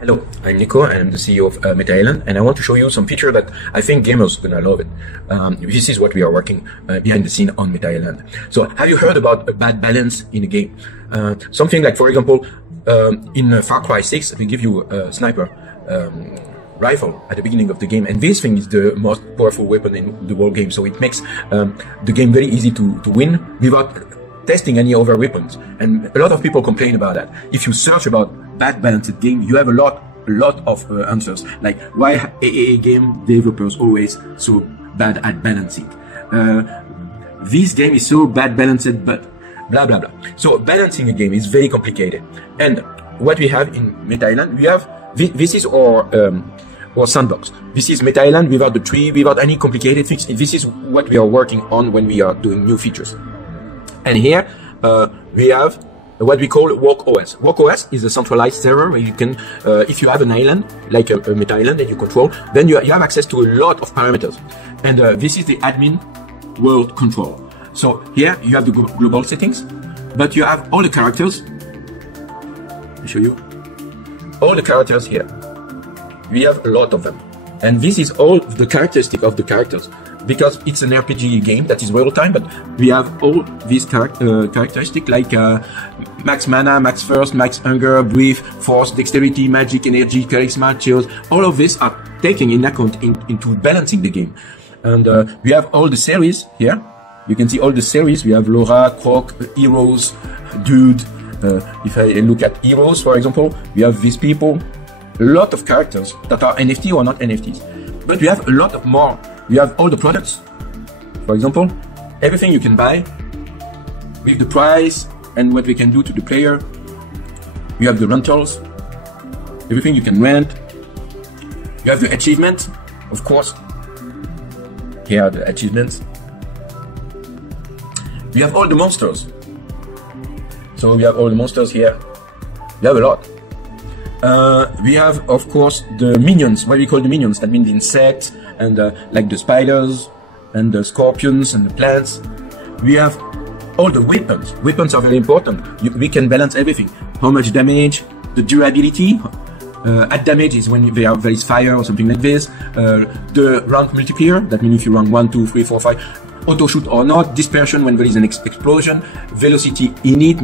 Hello, I'm Nico and I'm the CEO of Metaisland, and I want to show you some feature that I think gamers gonna love it. This is what we are working behind the scene on Metaisland. So have you heard about a bad balance in a game? Something like, for example, in Far Cry 6, we give you a sniper rifle at the beginning of the game, and this thing is the most powerful weapon in the whole game. So it makes the game very easy to win without testing any other weapons. And a lot of people complain about that. If you search about bad balanced game, you have a lot of answers, like why AAA game developers always so bad at balancing. This game is so bad balanced, but blah blah blah. So balancing a game is very complicated. And what we have in Metaisland, we have this is our Sandbox. This is Metaisland without the tree, without any complicated things. This is what we are working on when we are doing new features. And here we have what we call Work OS. Work OS is a centralized server where you can, if you have an island, like a Metaisland that you control, then you have access to a lot of parameters. And this is the admin world control. So here you have the global settings, but you have all the characters. Let me show you. All the characters here. We have a lot of them. And this is all the characteristic of the characters, because it's an RPG game that is real time, but we have all these characteristics like max mana, max thirst, max hunger, breath, force, dexterity, magic, energy, charisma, chills. All of these are taken in account into balancing the game. And we have all the series here. You can see all the series. We have Laura, Croc, Heroes, Dude. If I look at Heroes, for example, we have these people. A lot of characters that are NFT or not NFTs. But we have a lot of more. We have all the products. For example, everything you can buy with the price and what we can do to the player. We have the rentals, everything you can rent. You have the achievements, of course. Here are the achievements. We have all the monsters. So we have all the monsters here. We have a lot. We have, of course, the minions, what we call the minions. That means the insects and like the spiders and the scorpions and the plants. We have all the weapons. Weapons are very important. We can balance everything. How much damage, the durability. At damage is when there is fire or something like this. The rank multiplier, that means if you rank 1, 2, 3, 4, 5. Auto shoot or not, dispersion when there is an explosion, velocity in it,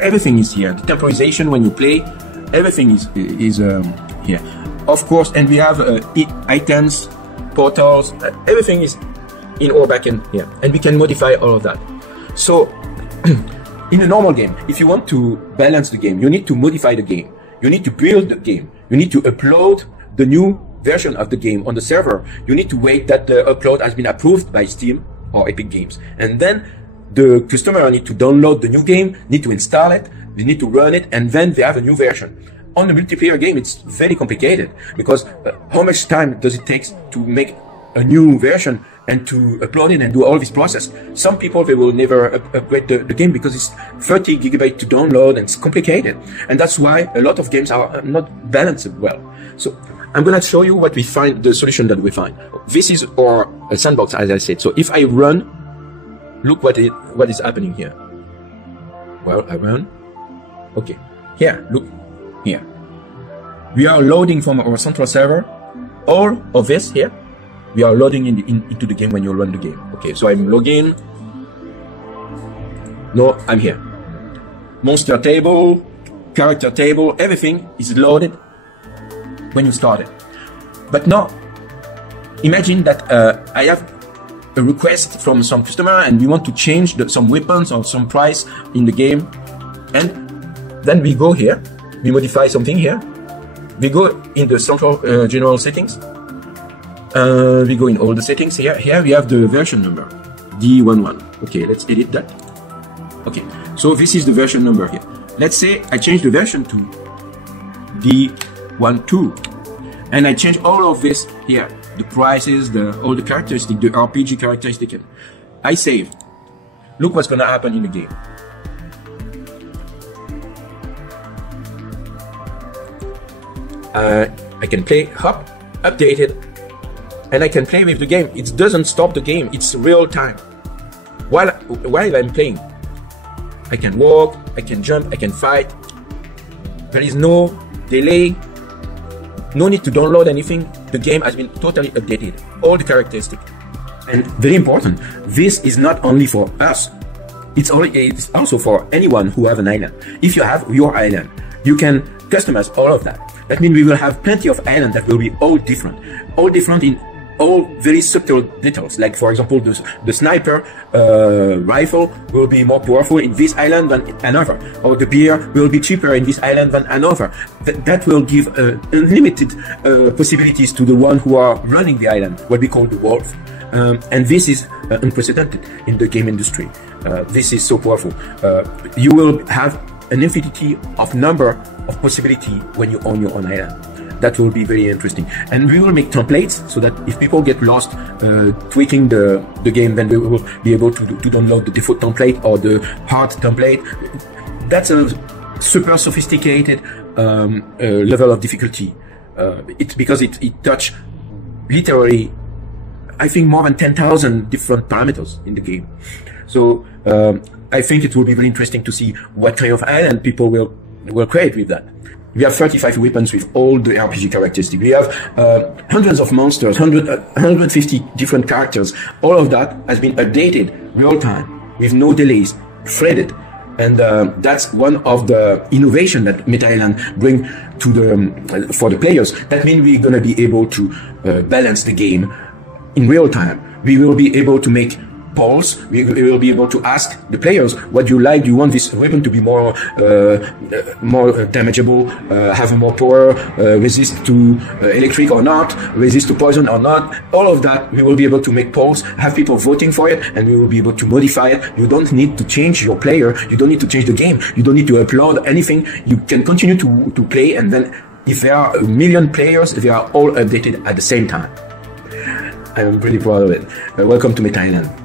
everything is here. The temporization when you play. Everything is here, of course, and we have items, portals, everything is in our backend here, and we can modify all of that. So, in a normal game, if you want to balance the game, you need to modify the game, you need to build the game, you need to upload the new version of the game on the server, you need to wait that the upload has been approved by Steam or Epic Games, and then the customer need to download the new game, need to install it, they need to run it, and then they have a new version. On the multiplayer game, it's very complicated, because how much time does it take to make a new version and to upload it and do all this process? Some people, they will never upgrade the game because it's 30 gigabytes to download and it's complicated. And that's why a lot of games are not balanced well. So I'm going to show you what we find, the solution that we find. This is our sandbox, as I said. So if I run, look what is happening here. Well, I run. Okay, here, look, here. We are loading from our central server. All of this here, we are loading into the game when you run the game. Okay, so I'm logging. No, I'm here. Monster table, character table, everything is loaded when you start it. But now, imagine that I have a request from some customer and we want to change some weapons or some price in the game, and then we go here, we modify something here, we go in the central general settings, we go in all the settings here. Here we have the version number, D11. Okay, let's edit that. Okay, so this is the version number here. Let's say I change the version to D12, and I change all of this here, the prices, all the characteristics, the RPG characteristic. I save. Look what's gonna happen in the game. I can play update it, and I can play with the game. It doesn't stop the game, it's real time. While I'm playing, I can walk, I can jump, I can fight. There is no delay, No need to download anything. The game has been totally updated. All the characteristics. And very important, this is not only for us. It's also for anyone who have an island. If you have your island, you can customize all of that. That means we will have plenty of islands that will be all different in all very subtle details. Like for example, the sniper rifle will be more powerful in this island than another, or the beer will be cheaper in this island than another. That will give unlimited possibilities to the one who are running the island, what we call the wolf. And this is unprecedented in the game industry. This is so powerful. You will have an infinity of number of possibility when you own your own island. That will be very interesting. And we will make templates so that if people get lost tweaking the game, then we will be able to download the default template or the hard template. That's a super sophisticated level of difficulty. It's because it touch literally, I think, more than 10,000 different parameters in the game. So I think it will be very interesting to see what kind of island people will create with that. We have 35 weapons with all the RPG characteristics. We have hundreds of monsters, 150 different characters. All of that has been updated real time with no delays, threaded. And that's one of the innovation that Metaisland bring to for the players. That means we're going to be able to balance the game in real time. We will be able to make polls. We will be able to ask the players what you like. Do you want this weapon to be more damageable, have more power, resist to electric or not, resist to poison or not? All of that we will be able to make polls, have people voting for it, and we will be able to modify it. You don't need to change your player. You don't need to change the game. You don't need to upload anything. You can continue to play, and then if there are 1 million players, they are all updated at the same time. I'm really proud of it. Welcome to Metaisland.